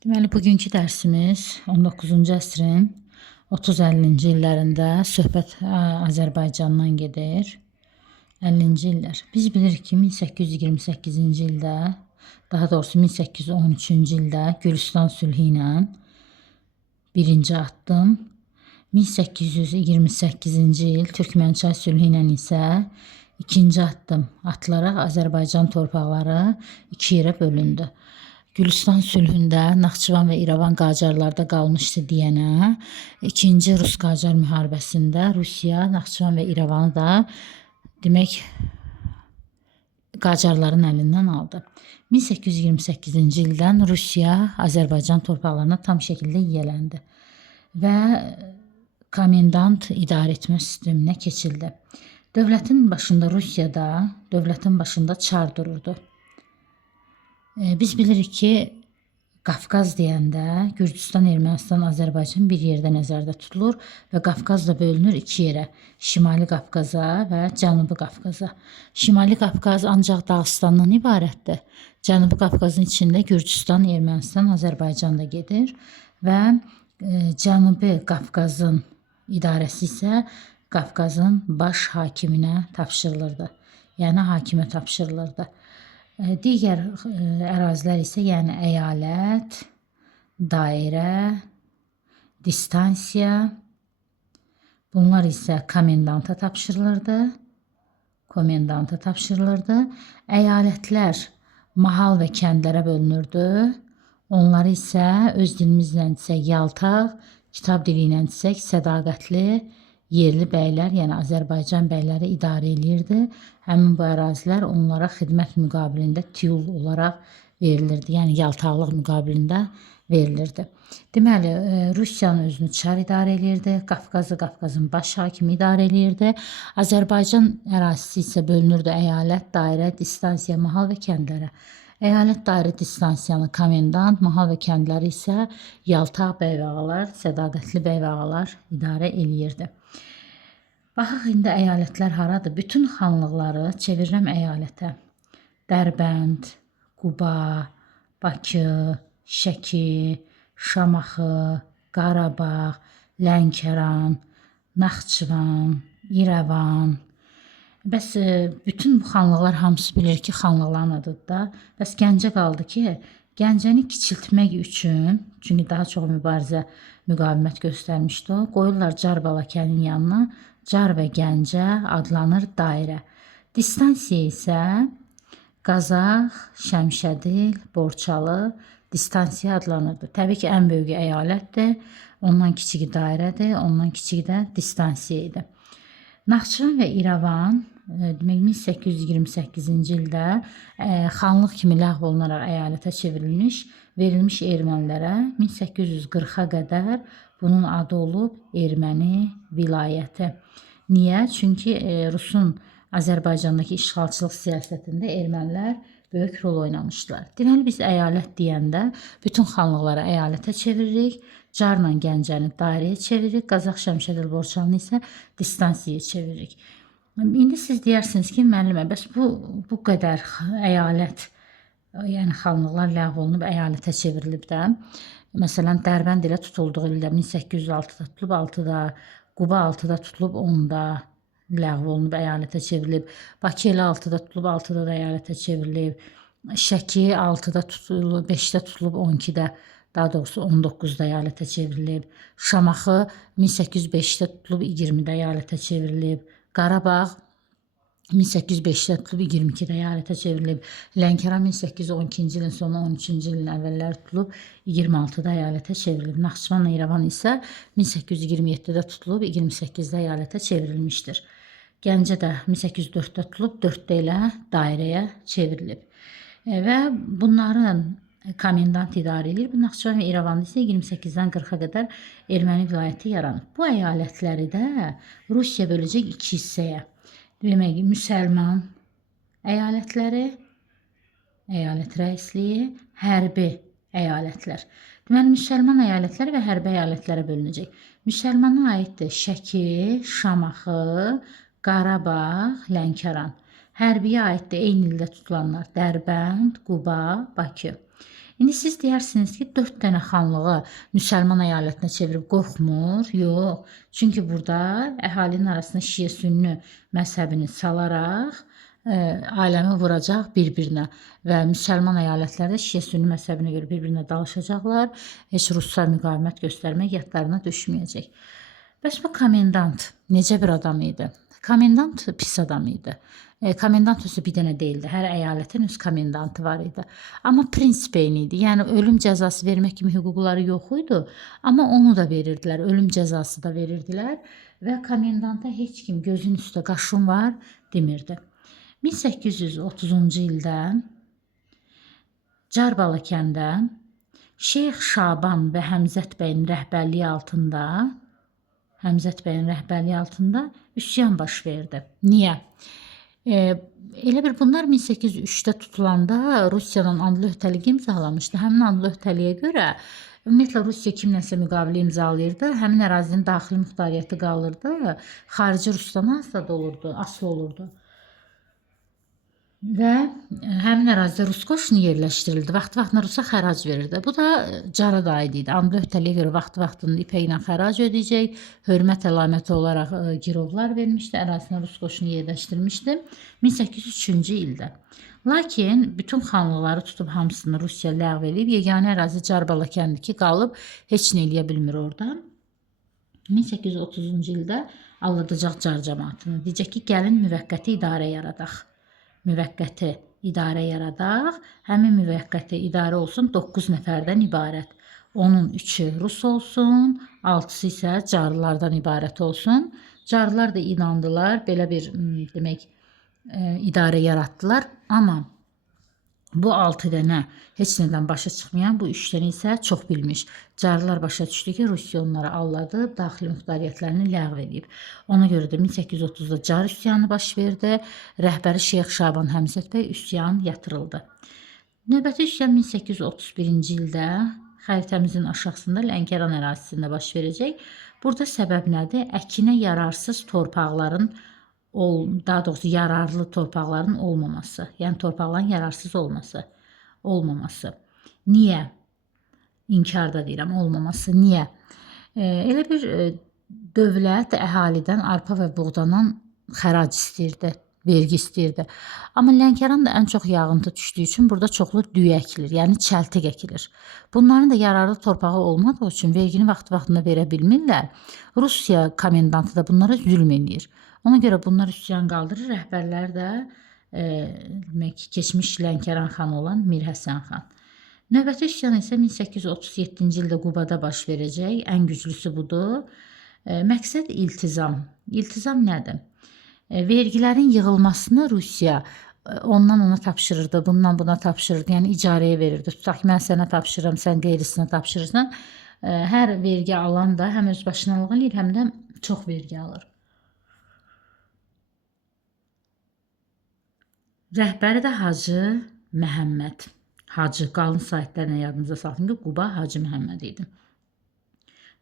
Deməli, bugünkü dərsimiz 19-cu əsrin 30-50-ci illərində söhbət Azərbaycandan gedir. 50-ci illər. Biz bilirik ki, 1828-ci ildə, daha doğrusu 1813-cü ildə Gülüstan sülhü ilə birinci addım, 1828-ci il Türkmənçay sülhü ilə isə ikinci addım atılaraq Azərbaycan torpaqları iki yerə bölündü. Gülüstan sülhündə Naxçıvan və İrəvan Qacarlarda qalmışdı deyənə, ikinci Rus-Qacar müharibəsində Rusiya, Naxçıvan və İrəvanı da demək Qacarların əlindən aldı. 1828-ci ildən Rusiya Azərbaycan torpaqlarına tam şəkildə yiyələndi və komendant idarə etmə sisteminə keçildi. Dövlətin başında Rusiyada, dövlətin başında Çar dururdu. Biz bilirik ki, Qafqaz deyəndə Gürcüstan, Ermənistan, Azərbaycan bir yerdə nəzərdə tutulur və Qafqaz da bölünür iki yerə. Şimali Qafqaza və Cənubi Qafqaza. Şimali Qafqaz ancaq Dağıstandan ibarətdir. Cənubi Qafqazın içində Gürcüstan, Ermənistan, Azərbaycan da gedir və Cənubi Qafqazın idarəsi isə Qafqazın baş hakiminə tapşırılırdı. Yəni hakimə tapşırılırdı. Digər ərazilər isə yəni əyalət, dairə, distansiya, bunlar isə komendanta tapşırılırdı. Əyalətlər mahal və kəndlərə bölünürdü. Onları isə öz dilimizlə desək yaltaq, kitab dili ilə desək sədaqətli yerli bəylər, yəni Azərbaycan bəyləri idarə edirdi. Həmin bu ərazilər onlara xidmət müqabilində tiyul olaraq verilirdi, yəni yaltaqlıq müqabilində verilirdi. Deməli, Rusiyanın özünü Çar idarə edirdi, Qafqazın baş hakimi idarə edirdi. Azərbaycan ərazisi isə bölünürdü əyalət, dairə, distansiya, mahal və kəndlərə. Əyalət, dairə, distansiyanı komendant, mahal və kəndləri isə yaltaq bəy və ağalar, sədaqətli bəy və ağalar idarə edirdi. Baxaq, indi əyalətlər haradır? Bütün xanlıqları çevirirəm əyalətə. Dərbənd, Quba, Bakı, Şəki, Şamaxı, Qarabağ, Lənkəran, Naxçıvan, İrəvan. Bəs bütün bu xanlıqlar hamısı bilir ki, xanlıqların adıdır da. Bəs Gəncə qaldı ki, Gəncəni kiçiltmək üçün, çünki daha çox müqavimət göstərmişdi o, qoyurlar Car Balakənin yanına, Car və Gəncə adlanır dairə. Distansiya isə Qazax, Şəmşədil, Borçalı distansiya adlanırdı. Təbii ki, ən böyük əyalətdir, ondan kiçigi dairədir, ondan kiçigi də distansiya idi. Naxçıvan və İrəvan demək 1828-ci ildə xanlıq kimi ləğv olunaraq əyalətə çevrilmiş, verilmiş ermənilərə 1840-a qədər bunun adı olub Erməni vilayəti. Niyə? Çünki Rusun Azərbaycandakı işğalçılıq siyasətində ermənilər böyük rol oynamışdılar. Deməli, biz əyalət deyəndə bütün xanlıqları əyalətə çeviririk, Carla Gəncəni dairəyə çeviririk, Qazax, Şəmşədil, Borçalını isə distansiyaya çeviririk. İndi siz deyərsiniz ki, müəllimə, bəs bu qədər əyalət, yəni xanlıqlar ləğv olunub əyalətə çevrilib də. Məsələn, Dərbənd ilə tutulduğu ildə 1806-da tutulub 6-da, Quba 6-da tutulub 10-da ləğv olunub əyalətə çevrilib. Bakı ilə 6-da tutulub 6-da da əyalətə çevrilib. Şəki 6-da tutulub, 5-də tutulub 12-də, daha doğrusu 19-da əyalətə çevrilib. Şamaxı 1805-də tutulub 20-də əyalətə çevrilib. Qarabağ 1805-də tutulub 22-də əyalətə çevrilib. Lənkəran 1812-ci ilin sonu 13-cü ilin əvvəlləri tutulub 26-da əyalətə çevrilib. Naxçıvan və İrəvan isə 1827-də tutulub 28-də əyalətə çevrilmişdir. Gəncə də 1804-də tutulub 4-də ilə dairəyə çevrilib. Və bunların komendant idarə edir. Naxçıvan və İrəvanda isə 28-dən 40-a qədər erməni vilayəti yaranıb. Bu əyalətləri də Rusiya böləcək iki hissəyə. Demək, müsəlman əyalətləri, əyalət rəisliyi, hərbi əyalətlər. Deməli, müsəlman əyalətləri və hərbi əyalətlərə bölünəcək. Müsəlmana aiddir Şəki, Şamaxı, Qarabağ, Lənkəran. Hərbiyə aiddir eyni ildə tutulanlar Dərbənd, Quba, Bakı. İndi siz deyirsiniz ki 4 dənə xanlığı müsəlman əyalətinə çevirib qorxmur. Yox. Çünki burada əhalinin arasında Şiə-Sünni məzhəbini salaraq aləmi vuracaq bir-birinə və müsəlman əyalətləri də Şiə-Sünni məzhəbinə görə bir-birinə dalışacaqlar. Heç ruslar müqavimət göstərmək yadlarına düşməyəcək. Bəs bu komendant necə bir adam idi? Komendant pis adam idi. Komendant özü bir dənə deyildi. Hər əyalətin öz komendantı var idi. Amma prinsip eyni idi. Yəni ölüm cəzası vermək kimi hüquqları yox idi. Amma onu da verirdilər. Ölüm cəzası da verirdilər və komendanta heç kim gözün üstə qaşın var demirdi. 1830-cu ildə Carbala kəndə Şeyx Şaban və Həmzət bəyin rəhbərliyi altında üsyan baş verdi. Niyə? Elə bir bunlar 1803-də tutulanda Rusiyanın andlı öhdəliyi imzalamışdı. Həmin andlı öhdəliyə görə ümumiyyətlə Rusiya kimləsə müqavilə imzalayırdı. Həmin ərazinin daxili muxtariyyəti qalırdı. Xarici Rusdan asılı olurdu. Və həmin ərazidə Rus qoşunu yerləşdirildi. Vaxt-vaxtında Rusa xərac verirdi. Bu da cara da aid idi. Andlı öhdəliyə görə vaxt-vaxtında ipəklə xərac ödəyəcək. Hörmət əlaməti olaraq girovlar vermişdi. Ərazisinə Rus qoşunu yerləşdirmişdi. 1803-cü ildə. Lakin bütün xanlıqları tutub hamısını Rusiya ləğv edib, yeganə ərazi Carbala kəndi ki qalıb, heç nə eləyə bilmir orada. 1830-cu ildə aldadacaq car cəmaatını. Deyəcək ki, gəlin müvəqqəti idarə yaradaq. Həmin müvəqqəti idarə olsun 9 nəfərdən ibarət. Onun 3-ü Rus olsun, 6-sı isə carlardan ibarət olsun. Carlar da inandılar, belə bir demək idarə yaratdılar. Amma bu 6 dənə heç nədən başa çıxmayan, bu 3 dənə isə çox bilmiş. Carlar başa düşdü ki, Rusiya onları alladıb, daxili muxtariyyətlərini ləğv edib. Ona görə də 1830-da car üsyanı baş verdi. Rəhbəri Şeyx Şaban Həmzət bəy üsyan yatırıldı. Növbəti üsyan 1831-ci ildə xəritəmizin aşağısında Lənkəran ərazisində baş verəcək. Burada səbəb nədir? Əkinə yararsız torpaqların daha doğrusu yararlı torpaqların olmaması, yəni torpaqların yararsız olmaması. Niyə? İnkarda deyirəm, olmaması. Niyə? Elə bir dövlət əhalidən arpa və buğdadan xərac istəyirdi, vergi istəyirdi. Amma Lənkəran da ən çox yağıntı düşdüyü üçün burada çoxlu düyü əkilir, yəni çəltik əkilir. Bunların da yararlı torpağı olmadığı üçün vergini vaxt-vaxtında verə bilmirlər. Rusiya komendantı da bunlara zülm eləyir. Ona görə bunlar üsyan qaldırır, rəhbərlər də keçmiş Lənkəran xanı olan Mir Həsən xan. Növbəti üsyan isə 1837-ci ildə Qubada baş verəcək, ən güclüsü budur. Məqsəd iltizam. İltizam nədir? Vergilərin yığılmasını Rusiya ondan ona tapşırırdı, bundan buna tapşırırdı, yəni icarəyə verirdi. Tutaq ki, mən sənə tapşırıram, sən qeyrisinə tapşırırsan. Hər vergi alan da həm öz başınalığı eləyir, həm də çox vergi alır. Rəhbəri də Hacı Məhəmməd. Hacı, qalın saytlarına yadınıza salın ki, Quba Hacı Məhəmməd idi.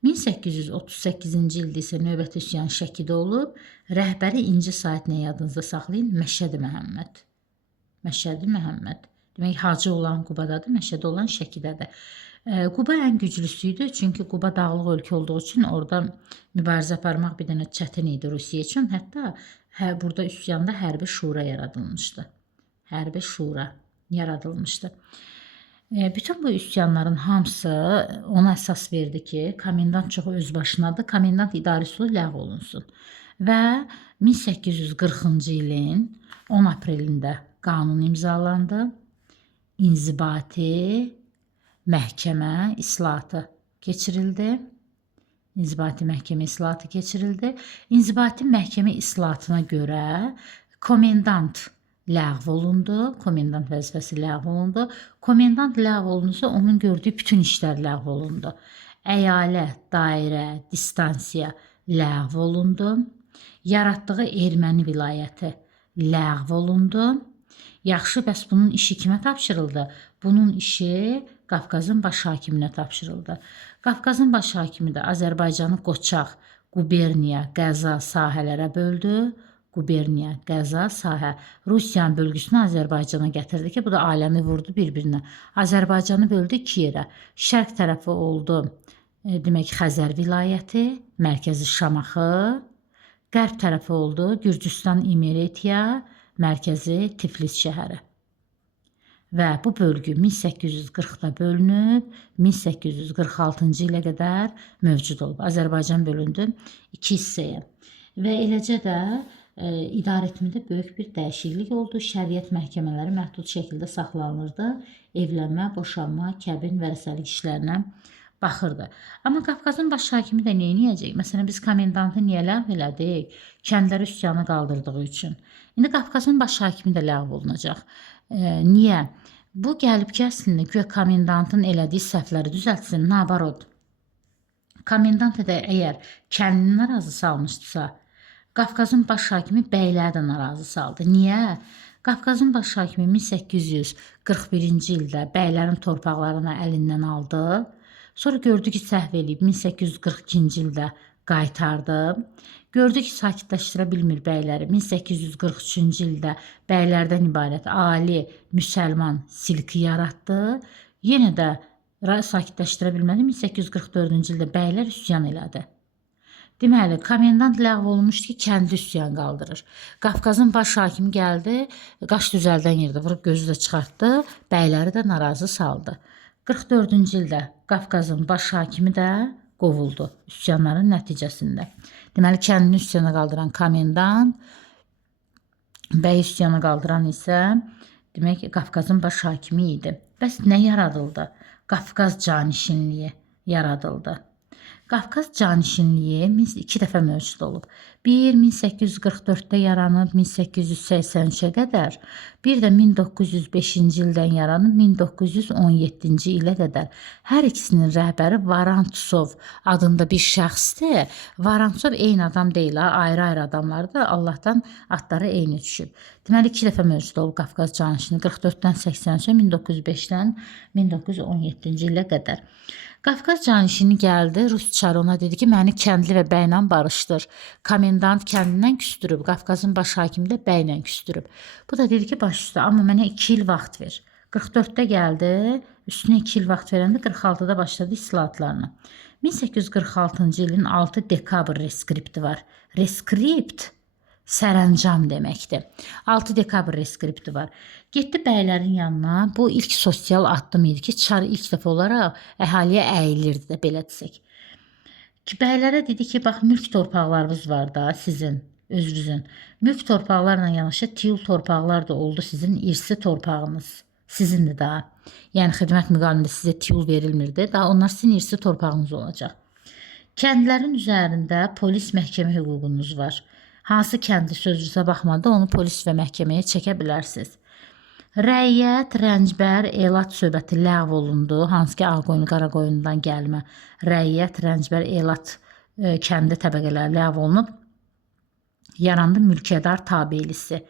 1838-ci ildə isə növbəti üsyan Şəkidə olub. Rəhbəri inci saytına yadınıza saxlayın, Məşədi Məhəmməd. Məşədi Məhəmməd. Demək, Hacı olan Qubadadır, Məşədi olan Şəkidədir. Quba ən güclüsü idi, çünki Quba dağlıq ölkə olduğu üçün orada mübarizə aparmaq bir dənə çətin idi Rusiya üçün. Hətta burada üsyanda hərbi şura yaradılmışdı. Bütün bu üsyanların hamısı ona əsas verdi ki, komendant çox öz başınadır, komendant idarə üsulu ləğv olunsun. Və 1840-cı ilin 10 aprelində qanun imzalandı. İnzibati məhkəmə islahatı keçirildi. İnzibati məhkəmə islahatına görə komendant ləğv olundu. Komendant vəzifəsi ləğv olundu. Komendant ləğv olunsa onun gördüyü bütün işlər ləğv olundu. Əyalət, dairə, distansiya ləğv olundu. Yaratdığı erməni vilayəti ləğv olundu. Yaxşı, bəs bunun işi kimə tapşırıldı? Bunun işi Qafqazın baş hakiminə tapşırıldı. Qafqazın baş hakimi də Azərbaycanı qoçaq, quberniya, qəza sahələrə böldü. quberniya, qəza, sahə. Rusiyanın bölgüsünü Azərbaycana gətirdi ki, bu da aləmi vurdu bir-birinə. Azərbaycanı böldü iki yerə. Şərq tərəfi oldu, demək Xəzər vilayəti, mərkəzi Şamaxı. Qərb tərəfi oldu Gürcüstan İmeretiya, mərkəzi Tiflis şəhəri. Və bu bölgü 1840-da bölünüb, 1846-cı ilə qədər mövcud olub. Azərbaycan bölündü iki hissəyə. Və eləcə də idarəetmində böyük bir dəyişiklik oldu. Şəriət məhkəmələri məhdud şəkildə saxlanılırdı. Evlənmə, boşanma, kəbin, vərəsəlik işlərinə baxırdı. Amma Qafqazın baş hakimi də nə edəcək? Məsələn, biz komendantı niyə ləğv elədik? Kəndlər üsyanı qaldırdığı üçün. İndi Qafqazın baş hakimi də ləğv olunacaq. Niyə? Bu gəlib ki, əslində güya komendantın elədiyi səhvləri düzəltsin, nabarod. Komendant da əgər kəndini narazı salmışdısa, Qafqazın baş hakimi bəyləri də narazı saldı. Niyə? Qafqazın baş hakimi 1841-ci ildə bəylərin torpaqlarını əlindən aldı. Sonra gördü ki, səhv eləyib 1842-ci ildə qaytardı. Gördü ki, sakitləşdirə bilmir bəyləri. 1843-cü ildə bəylərdən ibarət ali müsəlman silki yaratdı. Yenə də sakitləşdirə bilmədi. 1844-cü ildə bəylər üsyan elədi. Deməli, komendant ləğv olunmuşdu ki, kəndi üsyan qaldırır. Qafqazın baş hakimi gəldi, qaş düzəldən yerdə vurub gözü də çıxartdı, bəyləri də narazı saldı. 44-cü ildə Qafqazın baş hakimi də qovuldu üsyanların nəticəsində. Deməli, kəndini üsyana qaldıran komendant, bəy üsyana qaldıran isə demək Qafqazın baş hakimi idi. Bəs nə yaradıldı? Qafqaz canişinliyi yaradıldı. Qafqaz canişinliyi iki dəfə mövcud olub. Bir 1844-də yaranıb 1883-ə qədər, bir də 1905-ci ildən yaranıb 1917-ci ilə qədər. Hər ikisinin rəhbəri Varantsov adında bir şəxsdir. Varantsov eyni adam deyil, ayrı-ayrı adamlardır. Allahdan adları eyni düşüb. Deməli, iki dəfə mövcud olub Qafqaz canişinliyi 44-dən 83-ə, 1905-dən 1917-ci ilə qədər. Qafqaz canişini gəldi, Rus çarı ona dedi ki, məni kəndli və bəylə barışdır. Komendant kəndindən küstürüb, Qafqazın baş hakimi də bəylə küstürüb. Bu da dedi ki, baş üstə, amma mənə 2 il vaxt ver. 44-də gəldi, üstünə 2 il vaxt verəndə 46-da başladı islahatlarına. 1846-cı ilin 6 dekabr reskripti var. Reskript sərəncam deməkdir. 6 dekabr reskripti var. Getdi bəylərin yanına. Bu ilk sosial addım idi ki, çar ilk dəfə olaraq əhaliyə əyilirdi də, belə desək. Bəylərə dedi ki, bax, mülk torpaqlarınız var da sizin, özünüzün. Mülk torpaqlarla yanaşı tiyul torpaqlar da oldu sizin irsi torpağınız. Sizindir da. Yəni, xidmət müqamində sizə tiyul verilmirdi. Daha onlar sizin irsi torpağınız olacaq. Kəndlərin üzərində polis məhkəmə hüququnuz var. Hansı kəndi sözünüzə baxmada onu polis və məhkəməyə çəkə bilərsiniz. Rəiyyət, Rəncbər, Elat söhbəti ləğv olundu. Hansı ki, Ağqoyun, Qaraqoyundan gəlmə. Rəiyyət, Rəncbər, Elat kəndi təbəqələri ləğv olunub. Yarandı mülkədar tabelisi.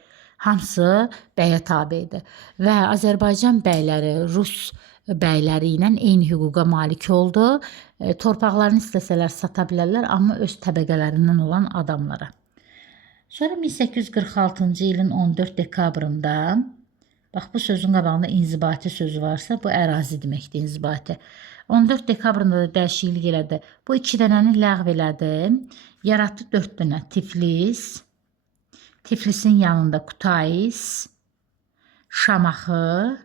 Hamısı bəyə tabedir. Və Azərbaycan bəyləri Rus bəyləri ilə eyni hüquqa malik oldu. Torpaqlarını istəsələr sata bilərlər, amma öz təbəqələrindən olan adamlara. Sonra 1846-cı ilin 14 dekabrında, bax, bu sözün qabağında inzibati sözü varsa, bu ərazi deməkdir, inzibati. 14 dekabrında da dəyişiklik elədi. Bu 2 dənəni ləğv elədi. Yaratdı 4 dənə Tiflis. Tiflisin yanında Kutais, Şamaxı,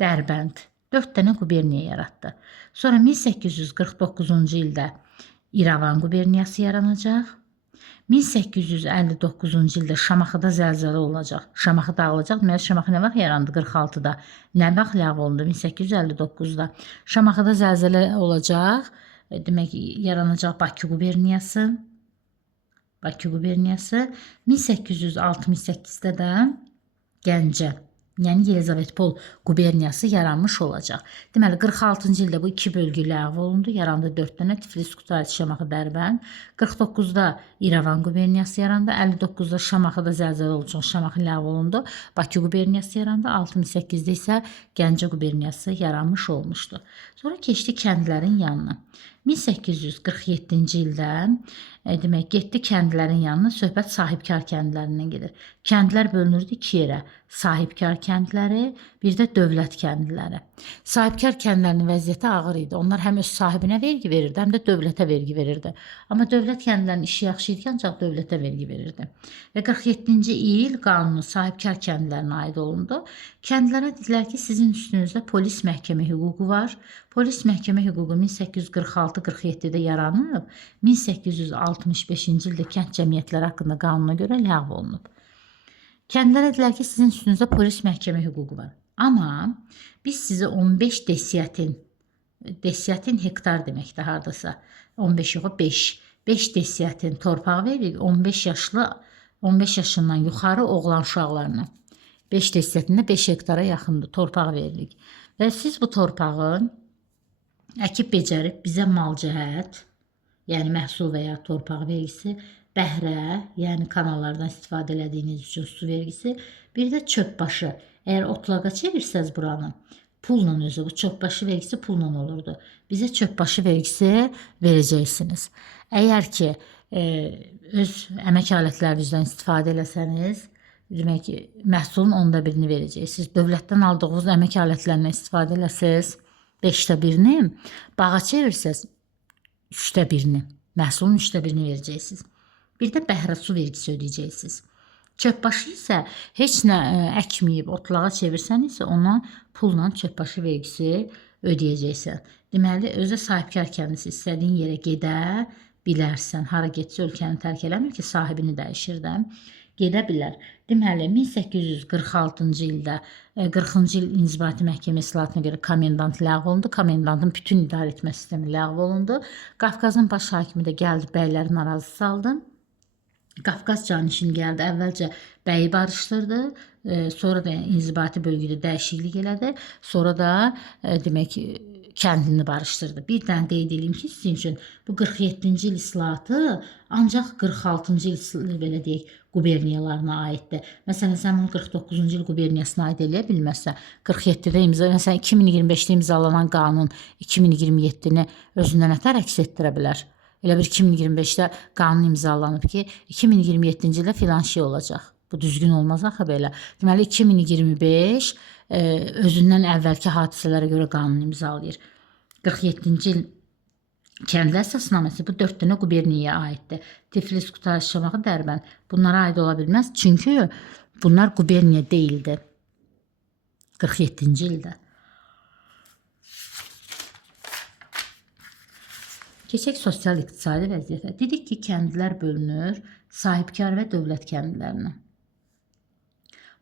Dərbənd. 4 dənə quberniya yaratdı. Sonra 1849-cu ildə İrəvan quberniyası yaranacaq. 1859-cu ildə Şamaxıda zəlzələ olacaq. Şamaxı dağılacaq. Deməli, Şamaxı nə vaxt yarandı? 46-da. Nə vaxt ləğv olundu? 1859-da. Şamaxıda zəlzələ olacaq. Demək, yaranacaq Bakı quberniyası. Bakı quberniyası. 1868-də də Gəncə, yəni Yelizavetpol quberniyası yaranmış olacaq. Deməli, 46-cı ildə bu iki bölgü ləğv olundu. Yarandı 4 dənə Tiflis, Kutais, Şamaxı, Dərbənd. 49-da İrəvan quberniyası yarandı. 59-da Şamaxıda zəlzələ olacaq. Şamaxı ləğv olundu. Bakı quberniyası yarandı. 68-də isə Gəncə quberniyası yaranmış olmuşdu. Sonra keçdi kəndlərin yanına. 1847-ci ildə demək getdi kəndlərin yanına, söhbət sahibkar kəndlərindən gedir. Kəndlər bölünürdü iki yerə. Sahibkar kəndləri, bir də dövlət kəndləri. Sahibkar kəndlərinin vəziyyəti ağır idi. Onlar həm öz sahibinə vergi verirdi, həm də dövlətə vergi verirdi. Amma dövlət kəndlərinin işi yaxşı idi ki, ancaq dövlətə vergi verirdi. Və 47-ci il qanunu sahibkar kəndlərinə aid olundu. Kəndlərə dedilər ki, sizin üstünüzdə polis məhkəmə hüququ var. Polis məhkəmə hüququ 1846-47-də yaranıb, 1865-ci ildə kənd cəmiyyətləri haqqında qanuna görə ləğv olunub. Kəndlərə dedilər ki, sizin üstünüzdə polis məhkəmə hüququ var. Amma biz sizə 15 desiyatin hektar deməkdir hardasa, 15 yox, 5 desiyatin torpaq veririk 15 yaşından yuxarı oğlan uşaqlarına. 5 desiyatında 5 hektara yaxındır torpaq veririk. Və siz bu torpağı əkib becərib bizə mal cəhət, yəni məhsul və ya torpaq vergisi, bəhrə, yəni kanallardan istifadə elədiyiniz üçün su vergisi, bir də çöp başı. Əgər otlağa çevirsəz buranı, pulla özü, bu çöp başı vergisi pulla olurdu. Bizə çöp başı vergisi verəcəksiniz. Əgər ki, öz əmək alətlərinizdən istifadə eləsəniz, demək ki, məhsulun 1/10 verəcəksiniz. Dövlətdən aldığınız əmək alətlərindən istifadə eləsəz, 1/5, bağa çevirsəz, 1/3, məhsulun 1/3 verəcəksiniz. Bir də bəhrə su vergisi ödəyəcəksiniz. Çöp başı isə heç nə əkməyib, otlağa çevirsən isə ona pulla çöp başı vergisi ödəyəcəksən. Deməli, özə sahibkar kəndisi istədiyin yerə gedə bilərsən. Hara getsə ölkəni tərk eləmir ki, sahibini dəyişir də. Gedə bilər. Deməli, 1846-cı ildə 40-cı il İnzibati Məhkəmə İslahatına görə komendant ləğv olundu. Komendantın bütün idarə etmə sistemi ləğv olundu. Qafqazın baş hakimi də gəldi, bəyləri narazı saldı. Qafqaz canişini gəldi, əvvəlcə bəyi barışdırdı, sonra da inzibati bölgüdə dəyişiklik elədi, sonra da demək kəndini barışdırdı. Bir dənə qeyd edeyim ki, sizin üçün bu 47-ci il islahatı ancaq 46-cı il belə deyək, quberniyalarına aiddir. Məsələn, sən bunu 49-cu il quberniyasına aid eləyə bilməzsən. 47-də məsələn 2025-də imzalanan qanun 2027-ni özündən ötər əks etdirə bilər. Elə bir 2025-də qanun imzalanıb ki, 2027-ci ildə filan şey olacaq. Bu düzgün olmaz axı belə. Deməli, 2025 özündən əvvəlki hadisələrə görə qanun imzalayır. 47-ci il kəndli əsasnaməsi bu 4 dənə quberniyaya aiddir. Tiflis, Kutaş, Şamaxı, Dərbənd bunlara aid ola bilməz. Çünki bunlar quberniya deyildi 47-ci ildə. Keçək sosial-iqtisadi vəziyyətə. Dedik ki, kəndlər bölünür sahibkar və dövlət kəndlərinə.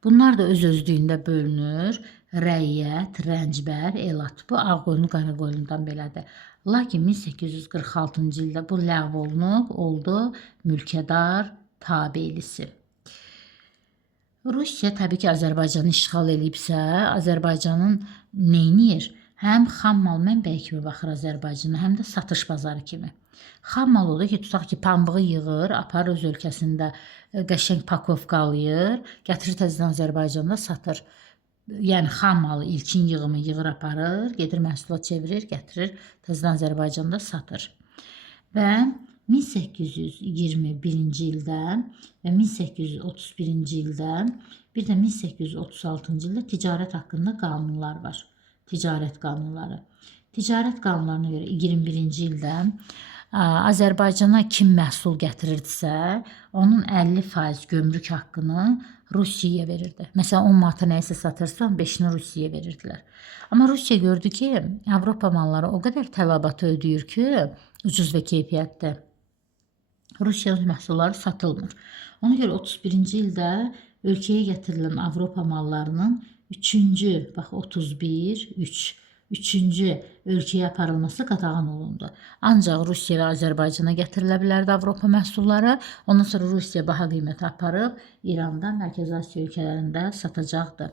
Bunlar da öz-özlüyündə bölünür. Rəiyyət, Rəncbər, Elat. Bu Ağqoyunlu, Qaraqoyunludan belədir. Lakin 1846-cı ildə bu ləğv olunub, oldu mülkədar tabelisi. Rusiya təbii ki, Azərbaycanı işğal edibsə, Azərbaycanın neyniyir? Həm xam mal mənbəyi kimi baxır Azərbaycana, həm də satış bazarı kimi. Xam mal odur ki, tutaq ki, pambığı yığır, apar öz ölkəsində qəşəng pakovqalayır, gətirir təzədən Azərbaycanda satır. Yəni, xam malı ilkin yığımı yığır, aparır, gedir məhsula çevirir, gətirir təzədən Azərbaycanda satır. Və 1821-ci ildə və 1831-ci ildə, bir də 1836-cı ildə ticarət haqqında qanunlar var. Ticarət qanunları. Ticarət qanunlarına görə 21-ci ildə Azərbaycana kim məhsul gətirirdisə, onun 50% gömrük haqqını Rusiyaya verirdi. Məsələn, 10 manata nəyisə satırsa, 5-ini Rusiyaya verirdilər. Amma Rusiya gördü ki, Avropa malları o qədər tələbatı ödəyir ki, ucuz və keyfiyyətli. Rusiya məhsulları satılmır. Ona görə 31-ci ildə ölkəyə gətirilən Avropa mallarının 3-cü ölkəyə aparılması qadağan olundu. Ancaq Rusiya və Azərbaycana gətirilə bilərdi Avropa məhsulları. Ondan sonra Rusiya baha qiymətə aparıb İranda, Mərkəzi Asiya ölkələrində satacaqdı.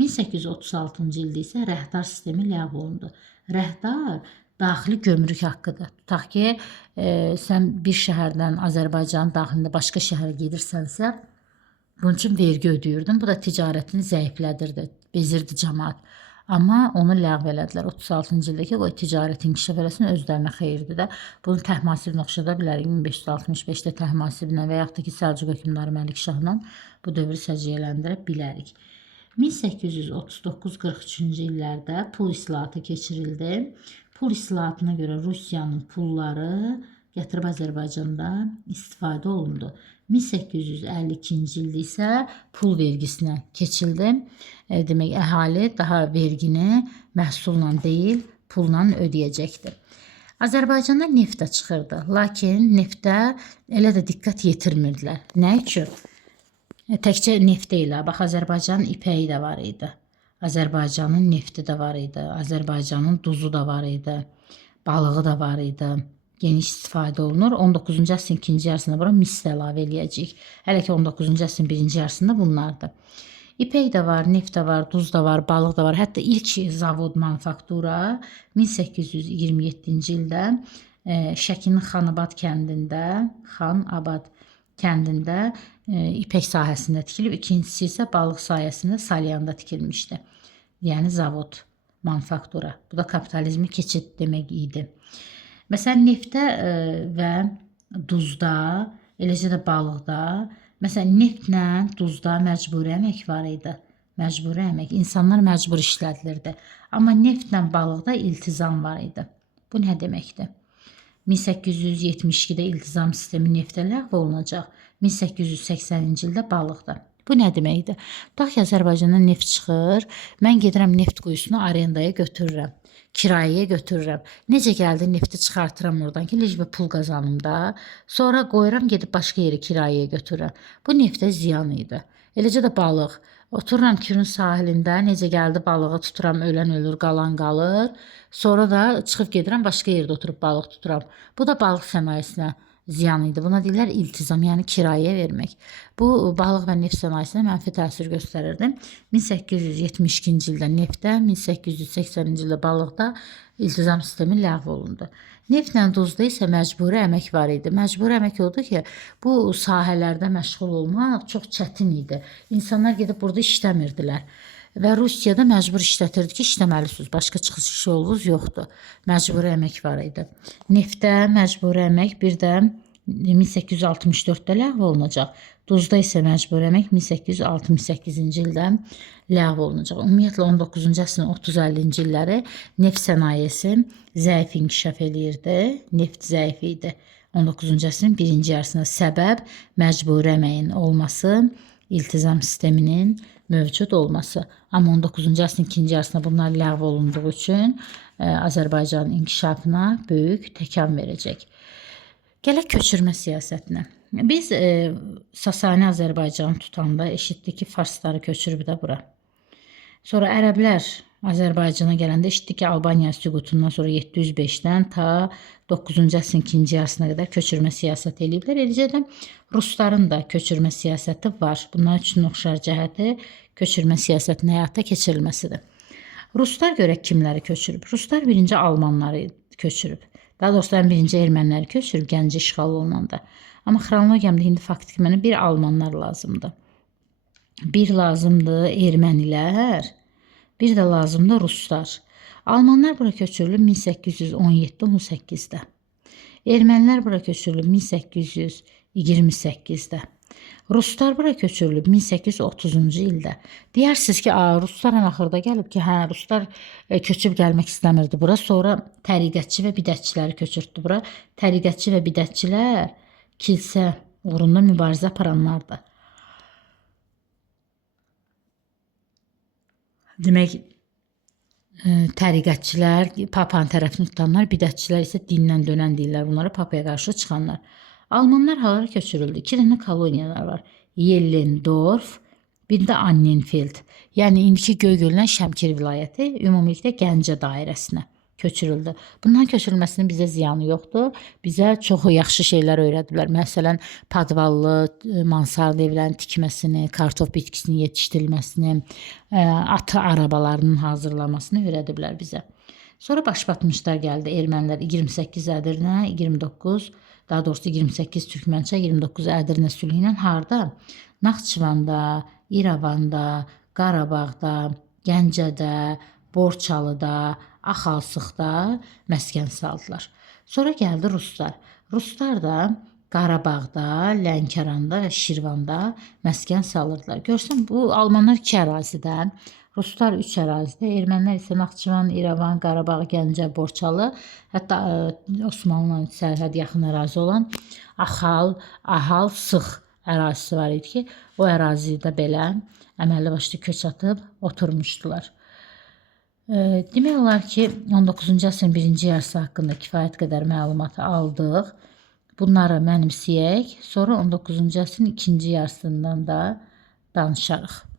1836-cı ildə isə rəhdar sistemi ləğv olundu. Rəhdar daxili gömrük haqqıdır. Tutaq ki, sən bir şəhərdən Azərbaycanın daxilində başqa şəhərə gedirsənsə, bunun üçün vergi ödəyirdin. Bu da ticarətini zəiflədirdi, bezirdi cəmaət. Amma onu ləğv elədilər 36-cı ildə ki, qoy ticarət inkişaf eləsin, özlərinə xeyirdir də. Bunu Təhmasiblə oxşada bilərik. 1565-də Təhmasiblə və yaxud da ki, Səlcuq hökmdarı Məlikşahla bu dövrü səciyyələndirə bilərik. 1839-43-cü illərdə pul islahatı keçirildi. Pul islahatına görə Rusiyanın pulları gətirib Azərbaycanda istifadə olundu. 1852-ci ildə isə pul vergisinə keçildi. Demək, əhali daha vergini məhsulla deyil, pulla ödəyəcəkdir. Azərbaycanda neft də çıxırdı, lakin neftə elə də diqqət yetirmirdilər. Nə üçün? Təkcə neft deyil, bax, Azərbaycanın ipəyi də var idi. Azərbaycanın nefti də var idi. Azərbaycanın duzu da var idi. Balığı da var idi. Geniş istifadə olunur. 19-cu əsrin ikinci yarısında bura mis də əlavə eləyəcəyik. Hələ ki 19-cu əsrin birinci yarısında bunlardır. İpək də var, neft də var, duz da var, balıq da var. Hətta ilk zavod manufaktura 1827-ci ildə Şəkinin Xanabad kəndində ipək sahəsində tikilib, ikincisi isə balıq sahəsində Salyanda tikilmişdi. Yəni zavod manufaktura. Bu da kapitalizmi keçid demək idi. Məsələn, neftdə və duzda, eləcə də balıqda, məsələn, neftlə duzda məcburi əmək var idi. Məcburi əmək. İnsanlar məcbur işlədilirdi. Amma neftlə balıqda iltizam var idi. Bu nə deməkdir? 1872-də iltizam sistemi neftə ləğv olunacaq. 1880-ci ildə balıqda. Bu nə deməkdir? Tutaq ki, Azərbaycandan neft çıxır, mən gedirəm neft quyusunu arendaya götürürəm. Kirayəyə götürürəm. Necə gəldi nefti çıxartıram oradan ki, necə bir pul qazanım da. Sonra qoyuram, gedib başqa yeri kirayəyə götürürəm. Bu neftə ziyan idi. Eləcə də balıq. Otururam Kürün sahilində, necə gəldi balığı tuturam, ölən ölür, qalan qalır. Sonra da çıxıb gedirəm, başqa yerdə oturub balıq tuturam. Bu da balıq sənayesinə ziyan idi. Buna deyirlər iltizam, yəni kirayəyə vermək. Bu, balıq və neft sənayesinə mənfi təsir göstərirdi. 1872-ci ildə neftdə, 1880-ci ildə balıqda iltizam sistemi ləğv olundu. Neftlə duzda isə məcburi əmək var idi. Məcburi əmək oldu ki, bu sahələrdə məşğul olmaq çox çətin idi. İnsanlar gedib burada işləmirdilər. Və Rusiyada məcbur işlətirdi ki, işləməlisiniz, başqa çıxış yolunuz yoxdur. Məcburi əmək var idi. Neftdə məcburi əmək bir də 1864-də ləğv olunacaq. Duzda isə məcburi əmək 1868-ci ildə ləğv olunacaq. Ümumiyyətlə 19-cu əsrin 30-50-ci illəri neft sənayesi zəif inkişaf eləyirdi. Neft zəif idi. 19-cu əsrin birinci yarısında səbəb məcburi əməyin olması, iltizam sisteminin mövcud olması. Amma 19-cu əsrin ikinci yarısında bunlar ləğv olunduğu üçün Azərbaycanın inkişafına böyük təkan verəcək. Gələk köçürmə siyasətinə. Biz Sasani Azərbaycanı tutanda eşitdik ki, farsları köçürüb də bura. Sonra ərəblər Azərbaycana gələndə eşitdik ki, Albaniya süqutundan sonra 705-dən ta 9-cu əsrin ikinci yarısına qədər köçürmə siyasəti eləyiblər. Eləcə də Rusların da köçürmə siyasəti var. Bunlar üçün oxşar cəhəti köçürmə siyasətinin həyata keçirilməsidir. Ruslar görək kimləri köçürüb? Ruslar birinci Almanları köçürüb. Daha doğrusu birinci erməniləri köçürüb Gəncə işğal olunanda. Amma xronologiyamda indi faktiki mənə bir Almanlar lazımdır. Bir lazımdır ermənilər, bir də lazımdır ruslar. Almanlar bura köçürülüb 1817-18-də. Ermənilər bura köçürülüb 1828-də. Ruslar bura köçürülüb 1830-cu ildə. Deyərsiniz ki, Ruslar ən axırda gəlib ki, hə, Ruslar köçüb gəlmək istəmirdi bura. Sonra təriqətçi və bidətçiləri köçürtdü bura. Təriqətçi və bidətçilər kilsə uğrunda mübarizə aparanlardır. Demək, təriqətçilər papanın tərəfini tutanlar, bidətçilər isə dindən dönən deyirlər bunlara, papaya qarşı çıxanlar. Almanlar halara köçürüldü? 2 dənə koloniyalar var. Yellendorf, bir də Annenfeld. Yəni indiki Göygöldən Şəmkir vilayəti ümumilikdə Gəncə dairəsinə köçürüldü. Bundan köçürülməsinin bizə ziyanı yoxdur. Bizə çox yaxşı şeylər öyrədiblər. Məsələn, padvallı, mansard evlərin tikməsini, kartof bitkisinin yetişdirilməsini, atı arabalarının hazırlanmasını öyrədiblər bizə. Sonra başbatmışlar gəldi. Ermənilər 28 Ədirnə, 29, daha doğrusu 28 Türkmənçə, 29 Ədirnə sülhü ilə harda? Naxçıvanda, İrəvanda, Qarabağda, Gəncədə, Borçalıda, Axalsıqda məskən saldılar. Sonra gəldi ruslar. Ruslar da Qarabağda, Lənkəranda və Şirvanda məskən salırdılar. Görsən bu almanlar 2 ərazidə, ruslar 3 ərazidə, ermənilər isə Naxçıvan, İrəvan, Qarabağ, Gəncə, Borçalı, hətta Osmanlı'nın sərhəd yaxın ərazi olan Axal-Sıx ərazisi var idi ki, o ərazidə belə əməlli başlı köç atıb oturmuşdular. Demək olar ki, 19-cu əsrin birinci yarısı haqqında kifayət qədər məlumat aldıq. Bunları mənimsəyək, sonra 19-cu əsrin ikinci yarısından da danışarıq.